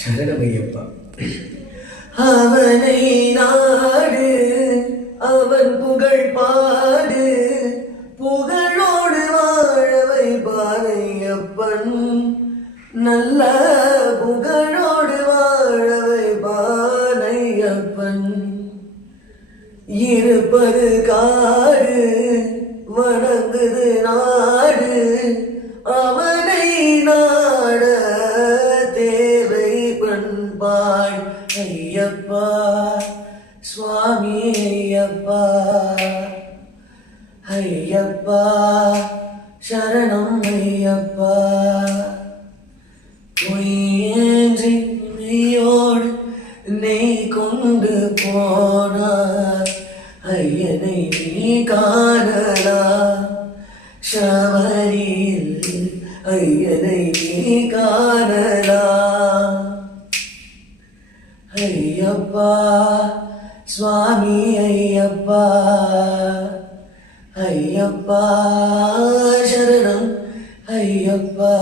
சரணமையப்பா. அவனை நாடு, அவன் புகழ் பாடு, புகழோடு வாழவை பானையப்பன், நல்ல புகழோடு வாழவை பானையப்பன். இருப்பது காடு, வணங்குது நாடு, அவனை நாட தேவை பண்பாள். ஐயப்பா சுவாமி ஐயப்பா, ஐயப்பா சரணம் ஐயப்பா. பொய்யேன்றி மெய்யோடு நெய் கொண்டு போனார், ஐயனை நீ காணலா சபரியில், ஐயனை நீ காணலா. ஐயப்பா சுவாமி ஐயப்பா, ஐயப்பா சரணம் ஐயப்பா.